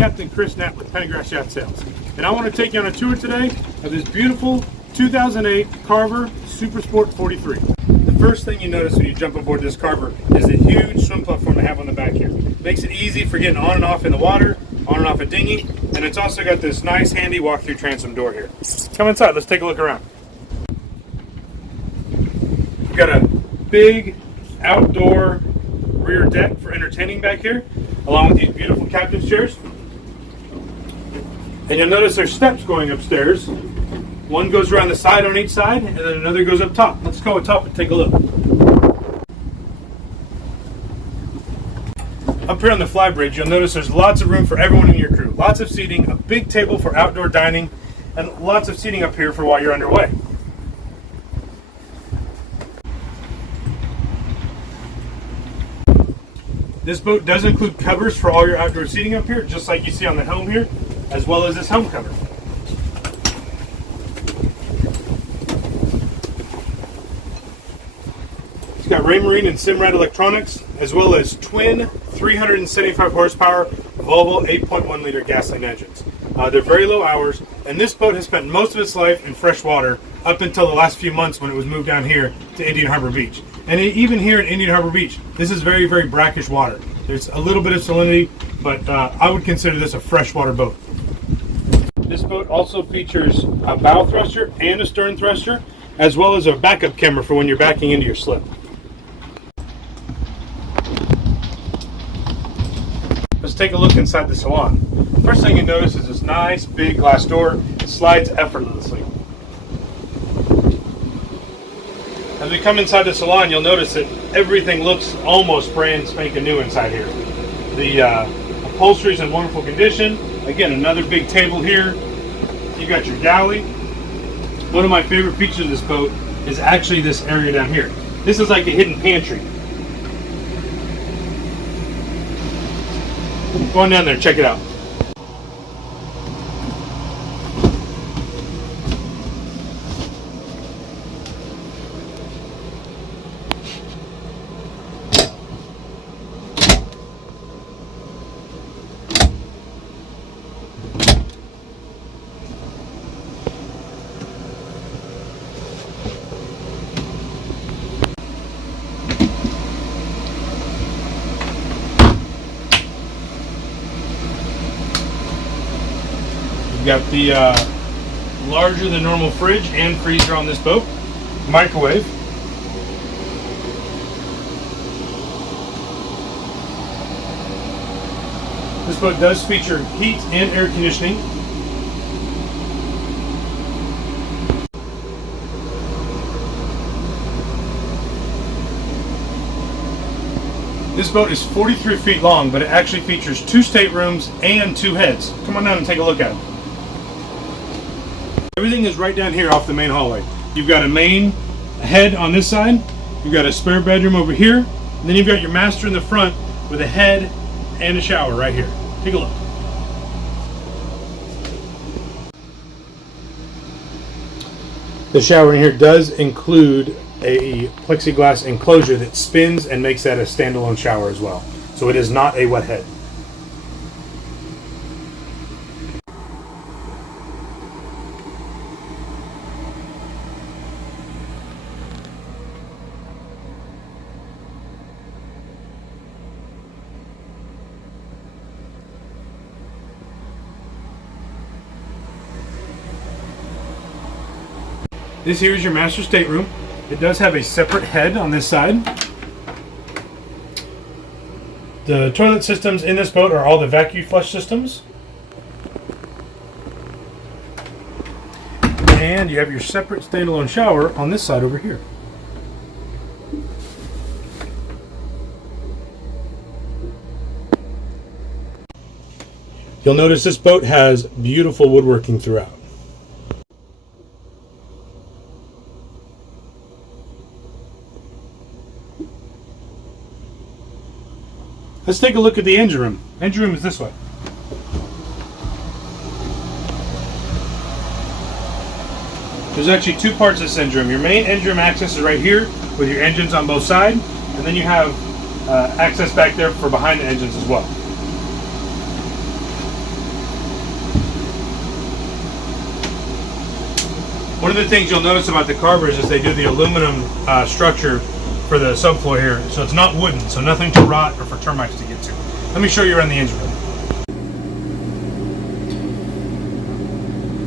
Captain Chris Knapp with Pendergrass Yacht Sales, and I want to take you on a tour today of this beautiful 2008 Carver Super Sport 43. The first thing you notice when you jump aboard this Carver is the huge swim platform they have on the back here. Makes it easy for getting on and off in the water, on and off a dinghy, and it's also got this nice handy walk-through transom door here. Come inside, let's take a look around. We've got a big outdoor rear deck for entertaining back here, along with these beautiful captain's chairs. And you'll notice there's steps going upstairs. One goes around the side on each side, and then another goes up top. Let's go up top and take a look. Up here on the fly bridge, you'll notice there's lots of room for everyone in your crew. Lots of seating, a big table for outdoor dining, and lots of seating up here for while you're underway. This boat does include covers for all your outdoor seating up here, just like you see on the helm here, as well as this helm cover. It's got Raymarine and Simrad electronics, as well as twin 375 horsepower Volvo 8.1 liter gasoline engines. They're very low hours, and this boat has spent most of its life in fresh water up until the last few months when it was moved down here to Indian Harbor Beach. And even here in Indian Harbor Beach, this is very, very brackish water. There's a little bit of salinity, but I would consider this a freshwater boat. This boat also features a bow thruster and a stern thruster, as well as a backup camera for when you're backing into your slip. Let's take a look inside the Salon. First thing you notice is this nice big glass door. It slides effortlessly. As we come inside the Salon, you'll notice that everything looks almost brand spanking new inside here. The upholstery is in wonderful condition. Again, another big table here. You got your galley. One of my favorite features of this boat is actually this area down here. This is like a hidden pantry. Go on down there, check it out. You've got the larger than normal fridge and freezer on this boat. Microwave. This boat does feature heat and air conditioning. This boat is 43 feet long, but it actually features 2 staterooms and 2 heads. Come on down and take a look at it. Everything is right down here off the main hallway. You've got a main head on this side, you've got a spare bedroom over here, and then you've got your master in the front with a head and a shower right here. Take a look. The shower in here does include a plexiglass enclosure that spins and makes that a standalone shower as well. So it is not a wet head. This here is your master stateroom. It does have a separate head on this side. The toilet systems in this boat are all the vacuum flush systems. And you have your separate standalone shower on this side over here. You'll notice this boat has beautiful woodworking throughout. Let's take a look at the engine room. Engine room is this way. There's actually 2 parts of this engine room. Your main engine room access is right here with your engines on both sides, and then you have access back there for behind the engines as well. One of the things you'll notice about the Carvers is they do the aluminum structure for the subfloor here, so it's not wooden, so nothing to rot or for termites to get to. Let me show you around the engine room.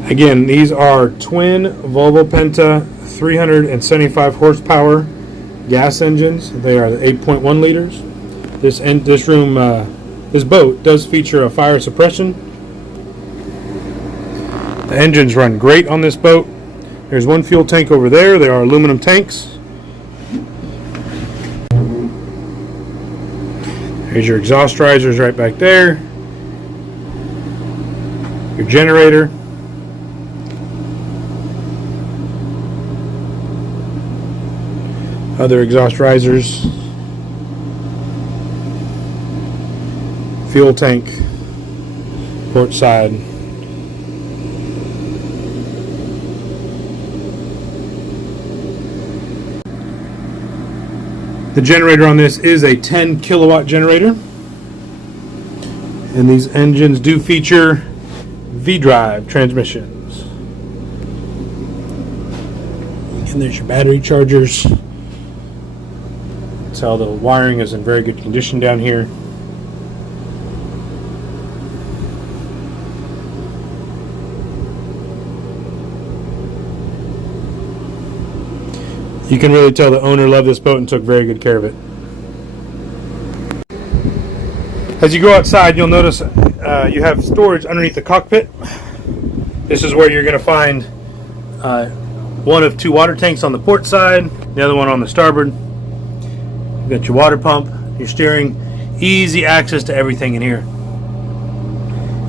Again, these are twin Volvo Penta 375 horsepower gas engines. They are 8.1 liters. This boat does feature a fire suppression. The engines run great on this boat. There's one fuel tank over there. They are aluminum tanks. There's your exhaust risers right back there. Your generator. Other exhaust risers. Fuel tank. Port side. The generator on this is a 10 kilowatt generator. And these engines do feature V-drive transmissions. And there's your battery chargers. That's how the wiring is in very good condition down here. You can really tell the owner loved this boat and took very good care of it. As you go outside, you'll notice you have storage underneath the cockpit. This is where you're going to find one of two water tanks on the port side, the other one on the starboard. You've got your water pump, your steering, easy access to everything in here.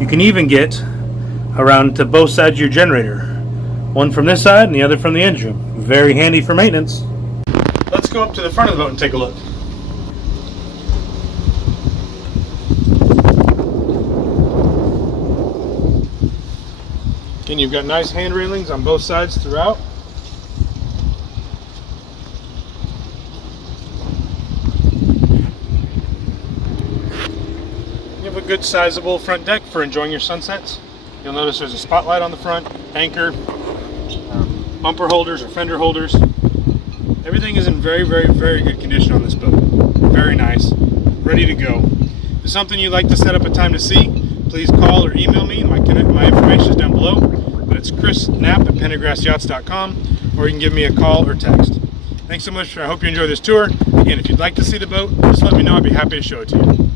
You can even get around to both sides of your generator. One from this side and the other from the engine room. Very handy for maintenance. Let's go up to the front of the boat and take a look. Again, you've got nice hand railings on both sides throughout. You have a good sizable front deck for enjoying your sunsets. You'll notice there's a spotlight on the front, anchor, bumper holders or fender holders. Everything is in very, very, very good condition on this boat. Very nice, ready to go. If it's something you'd like to set up a time to see, please call or email me. My information is down below, but it's Chris Knapp at PendergrassYachts.com, or you can give me a call or text. Thanks so much. I hope you enjoy this tour. Again, if you'd like to see the boat, just let me know. I'd be happy to show it to you.